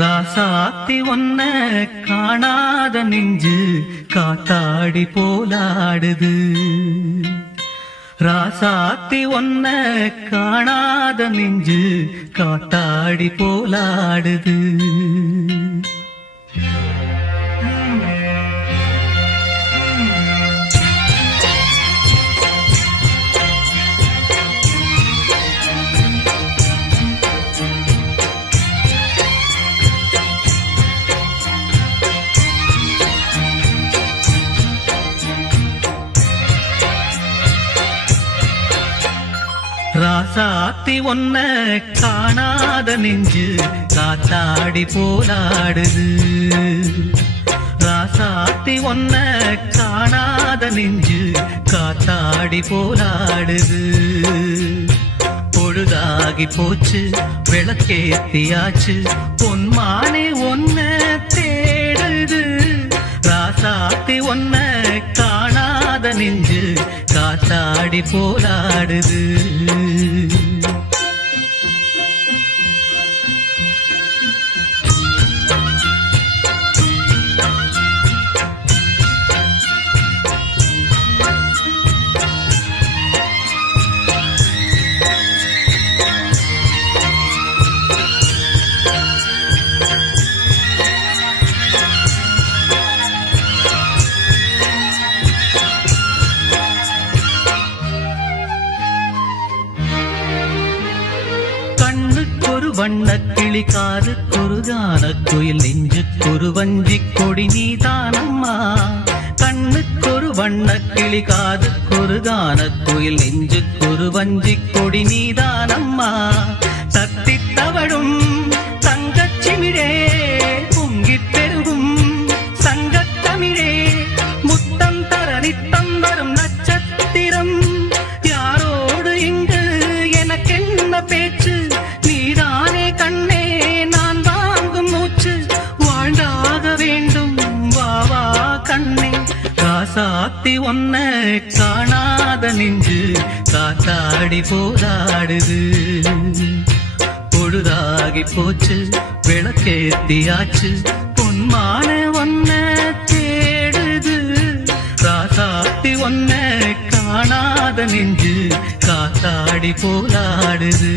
ராசாத்தி ஒன்ன காணாத நெஞ்சு காத்தாடி போலாடுது. ராசாத்தி ஒன்ன காணாத நெஞ்சு காத்தாடி போலாடுது. ராசாத்தி ஒன்ன காணாத நெஞ்சு காத்தாடி போலாடுது. ராசாத்தி ஒன்ன காணாத நெஞ்சு காத்தாடி போலாடுது. பொழுதாகி போச்சு விளக்கேத்தியாச்சு பொன்மானே ஒன்ன தேடுது. ராசாத்தி ஒன்ன காணாத நெஞ்சு காத்தாடி போலாடுது. கண்ணுக்கொரு வண்ணக்கிளி காதுக்கொரு கானக்குயில் நெஞ்சுக்கொரு வஞ்சிக் கொடி நீதானம்மா. கண்ணுக்கொரு வண்ணக்கிளி காதுக்கொரு கானக்குயில் நெஞ்சுக்கொரு வஞ்சிக் கொடி நீதானம்மா. தத்தித் தவழும் தங்கச்சிமிழே பொங்கிப் பெருகும் சங்கத்தமிழே முத்தம் தர நித்தம் வரும் நட்சத்திரம். யாரோடு இங்கு எனக்கென்ன பேச்சு, நீதானே கண்ணே நான் வாங்கும் மூச்சு. வாழ்ந்தாக வேண்டும் வா வா கண்ணே. ராசாத்தி ஒன்ன காணாத நெஞ்சு காத்தாடி போராடுது. பொழுதாகி போச்சு விளக்கேத்தியாச்சு பொன்மான ஒன்ன தேடுது. ராசாத்தி ஒன்ன காணாத நெஞ்சு காத்தாடி போராடுது.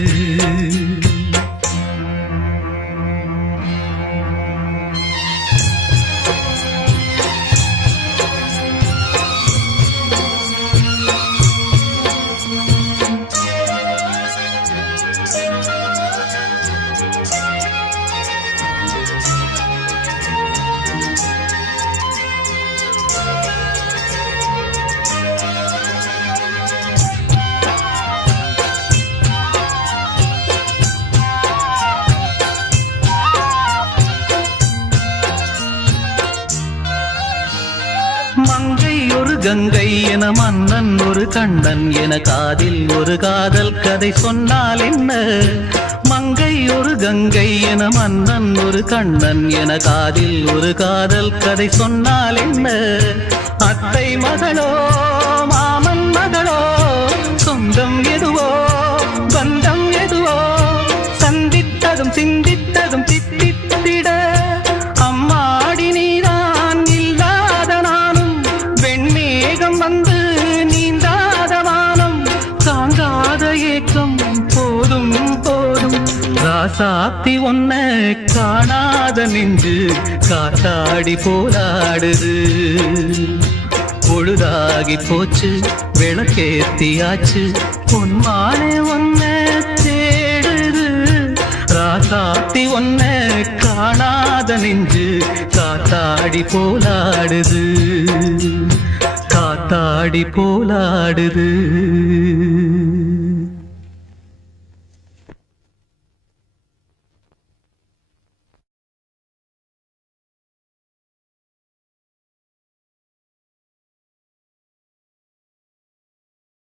மங்கை ஒரு கங்கை என மன்னன் ஒரு கண்ணன் என காதில் ஒரு காதல் கதை சொன்னால் என்ன. மங்கை ஒரு கங்கை என மன்னன் ஒரு கண்ணன் என காதில் ஒரு காதல் கதை சொன்னால் என்ன. அத்தை மகளோ மாமன் மகளோ சொந்தம் எதுவோ பந்தம் எதுவோ சந்தித்ததும் சிந்தித்ததும் தித்தித்திட அம்மாடி நீதான் இல்லாத நானும் வெண்மேகம் வந்து நீந்தாத வானம் தாங்காத ஏக்கம் போதும் போதும். ராசாத்தி ஒன்ன காணாத நெஞ்சு காத்தாடி போராடுது. பொழுதாகி போச்சு விளக்கேத்தியாச்சு பொன்மானே ஒன்ன தேடுது. ராசாத்தி ஒன்ன காணாத நெஞ்சு காத்தாடி போலாடுது. காத்தாடி போலாடுது.